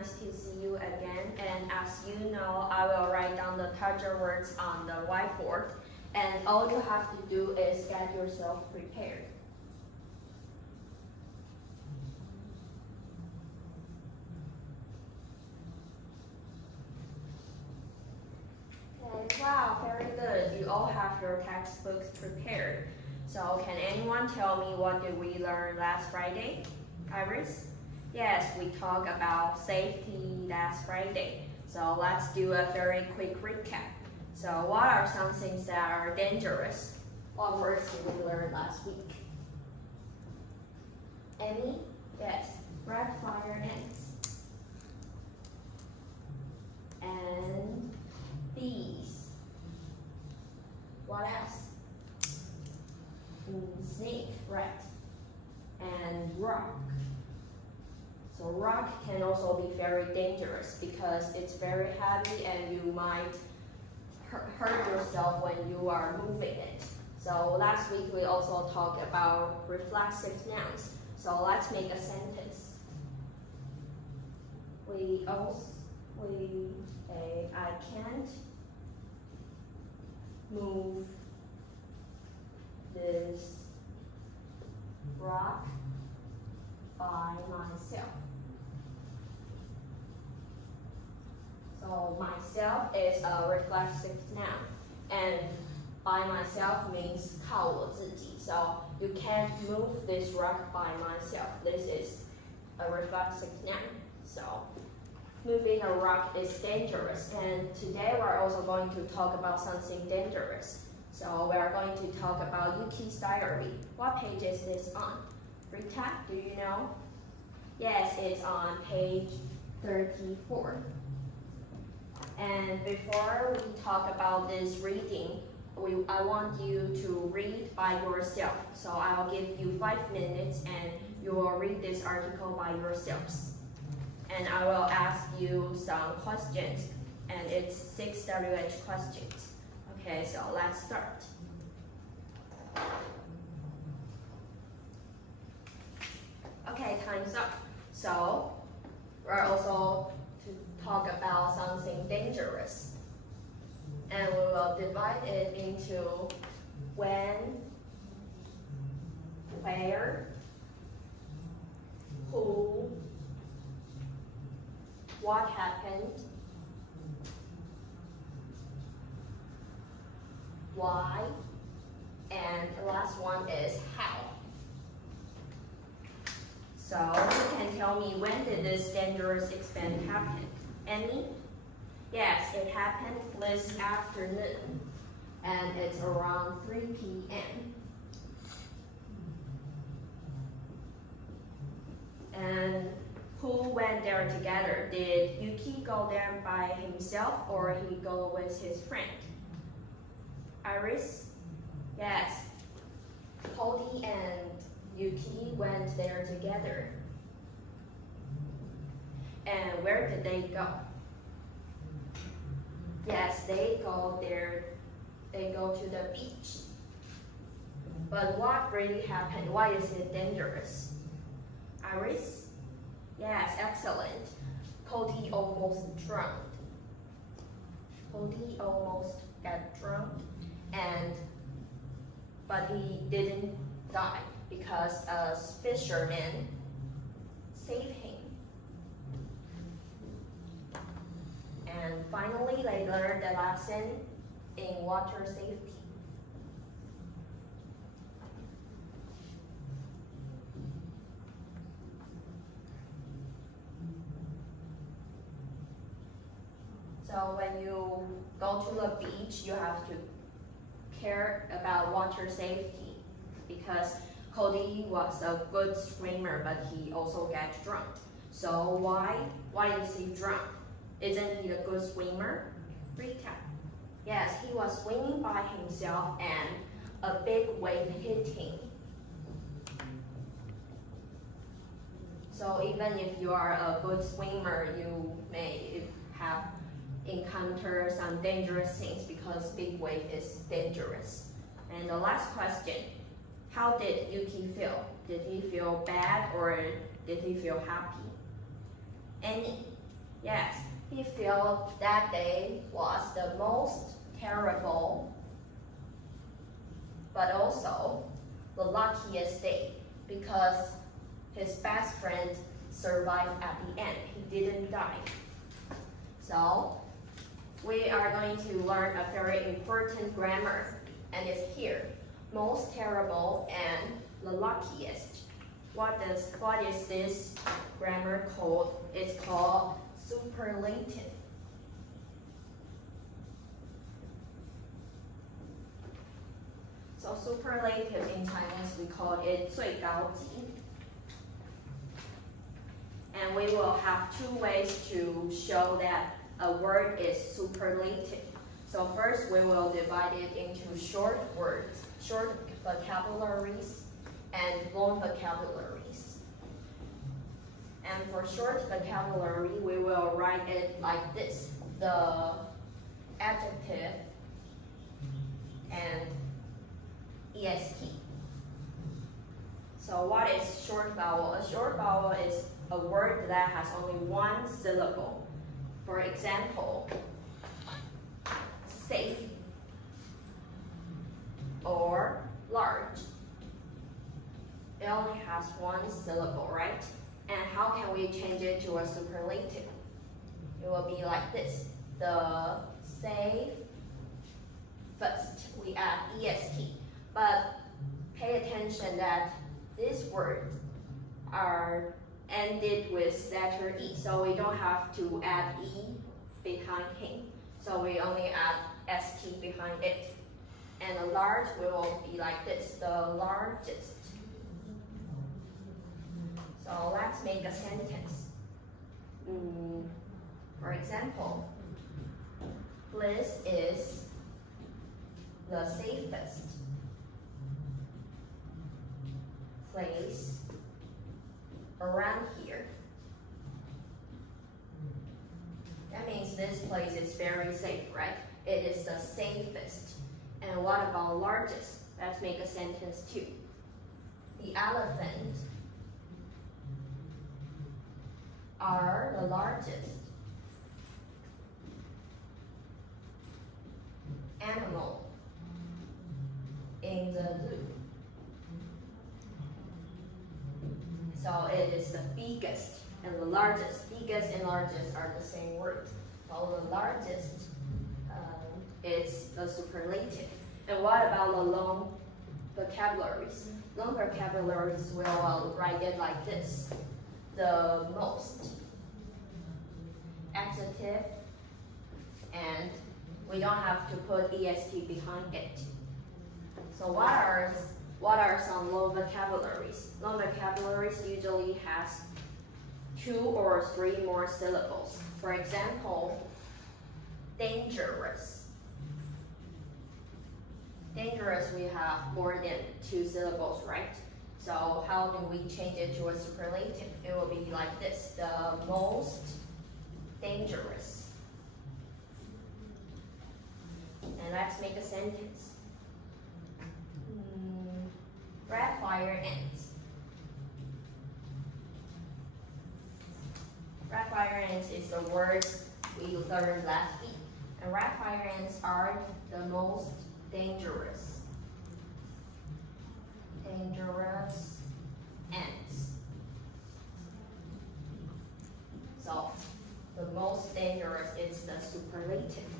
nice to see you again. And as you know, I will write down the target words on the whiteboard. And all you have to do is get yourself prepared. Okay, wow, very good. You all have your textbooks prepared. So can anyone tell me what did we learn last Friday? Iris? Yes, we talked about safety last Friday. So let's do a very quick recap. So what are some things that are dangerous? What words did we learn last week? Amy? Yes, red fire ants. And bees. What else? Snake, right? And rock. So rock can also be very dangerous because it's very heavy and you might hurt yourself when you are moving it. So last week we also talked about reflexive nouns. So let's make a sentence. I can't move this rock by myself. So myself is a reflexive noun, and by myself means 靠我自己. So you can't move this rock by myself. This is a reflexive noun. So moving a rock is dangerous, and today we're also going to talk about something dangerous. So we're going to talk about Yuki's diary. What page is this on? Rita, do you know? Yes, it's on page 34. And before we talk about this reading, I want you to read by yourself. So I'll give you 5 minutes and you will read this article by yourselves. And I will ask you some questions, and it's 6 WH questions. Okay, so let's start. Okay, time's up. So we're also to talk about something dangerous. And we will divide it into when, where, who, what happened, why, and the last one is how. So you can tell me, when did this dangerous event happen? Annie? Yes, it happened this afternoon, and it's around 3 p.m. And who went there together? Did Yuki go there by himself or he go with his friend? Iris? Yes. Cody and Yuki went there together. And where did they go? Yes, they go there. They go to the beach. But what really happened? Why is it dangerous? Iris? Yes, excellent. Cody almost drowned. Cody almost got drowned, but he didn't die because a fisherman saved him. And finally, they learned a lesson in water safety. So when you go to the beach, you have to care about water safety because Cody was a good swimmer, but he also got drowned. So why is he drowned? Isn't he a good swimmer? Rita. Yes, he was swimming by himself and a big wave hit him. So even if you are a good swimmer, you may have encountered some dangerous things because big wave is dangerous. And the last question, how did Yuki feel? Did he feel bad or did he feel happy? Annie? Yes, he felt that day was the most terrible, but also the luckiest day because his best friend survived at the end. He didn't die. So we are going to learn a very important grammar, and it's here. Most terrible and the luckiest. What is this grammar called? It's called superlative. So superlative in Chinese we call it 最高级. And we will have two ways to show that a word is superlative. So first we will divide it into short words, short vocabularies, and long vocabularies. And for short vocabulary, we will write it like this: the adjective and est. So what is short vowel? A short vowel is a word that has only one syllable. For example, safe or large. It only has one syllable, right? And how can we change it to a superlative? It will be like this: the safest. We add est. But pay attention that these words are ended with letter E, so we don't have to add E behind him. So we only add st behind it. And the large will be like this: the largest. So let's make a sentence. For example, Bliss is the safest place around here. That means this place is very safe, right? It is the safest. And what about largest? Let's make a sentence too. The elephant are the largest animal in the zoo. So it is the biggest and the largest. Biggest and largest are the same word. So the largest is the superlative. And what about the long vocabularies? Long vocabularies will write it like this: the most, adjective, and we don't have to put est behind it. So what are some long vocabularies? Long vocabularies usually has 2 or 3 more syllables. For example, dangerous. Dangerous, we have more than 2 syllables, right? So how do we change it to a superlative? It will be like this: the most dangerous. And let's make a sentence. Red fire ants. Red fire ants is the word we learned last week. And red fire ants are the most dangerous ants. So the most dangerous is the superlative.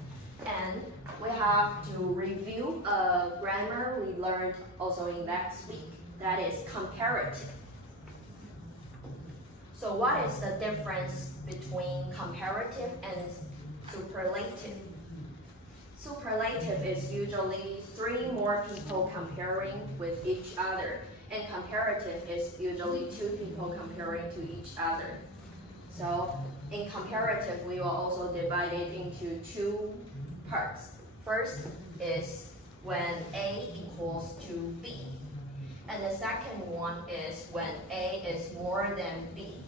And we have to review a grammar we learned also in last week. That is comparative. So what is the difference between comparative and superlative? Superlative is usually 3 more people comparing with each other, and comparative is usually 2 people comparing to each other. So in comparative, we will also divide it into 2 parts. First is when A equals to B, and the second one is when A is more than B.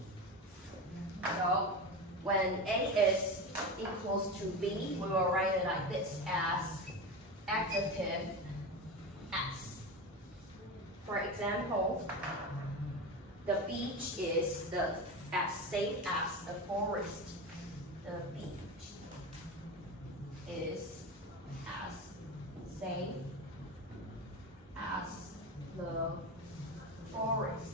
So when A is equals to B, we will write it like this: as adjective S. For example, the beach is as safe as the forest. The beach is as safe as the forest.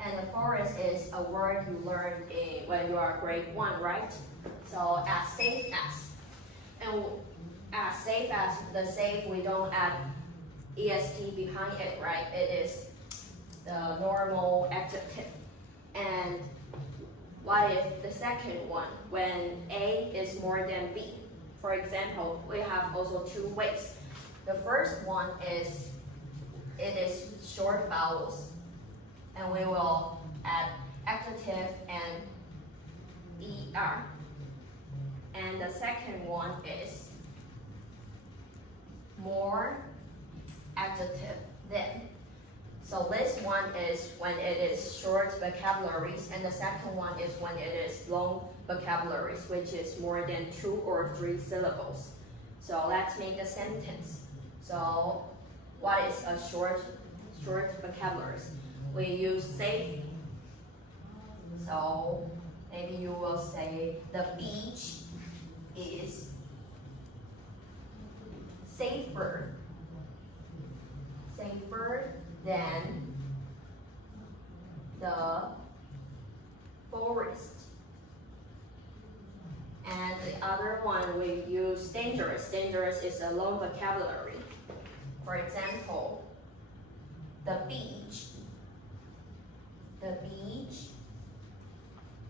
And the forest is a word you learned when you are grade 1, right? So as safe as. And as safe as, the safe, we don't add est behind it, right? It is the normal adjective. And what if the second one, when A is more than B? For example, we have also 2 ways. The first one is, it is short vowels. And we will add adjective and er. And the second one is more adjective than. So this one is when it is short vocabularies, and the second one is when it is long vocabularies, which is more than 2 or 3 syllables. So let's make a sentence. So what is a short vocabularies? We use safe. So maybe you will say the beach is safer than the forest. And the other one we use dangerous. Dangerous is a long vocabulary. For example, the beach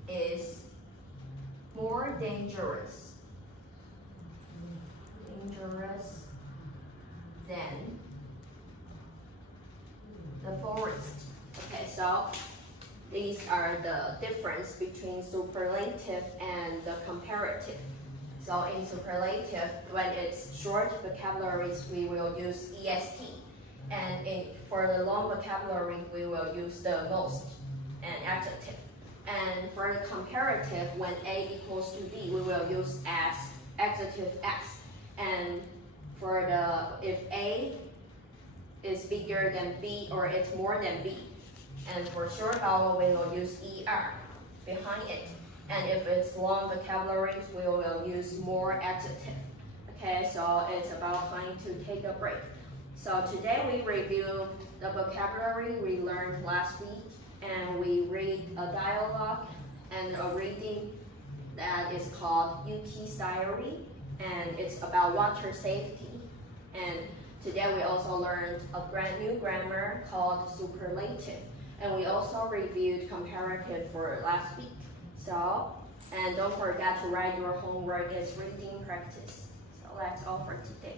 is more dangerous than the forest. Okay, so these are the difference between superlative and the comparative. So in superlative, when it's short vocabularies, we will use est. And for the long vocabulary, we will use the most and adjective. And for the comparative, when A equals to B, we will use as, adjective as. And for if A is bigger than B or it's more than B. And for short vowel, we will use er behind it. And if it's long vocabularies, we will use more adjective. Okay, so it's about time to take a break. So today we review the vocabulary we learned last week, and we read a dialogue and a reading that is called Yuki's Diary, and it's about water safety. And today we also learned a brand new grammar called superlative, and we also reviewed comparative for last week. So, and don't forget to write your homework as reading practice. So that's all for today.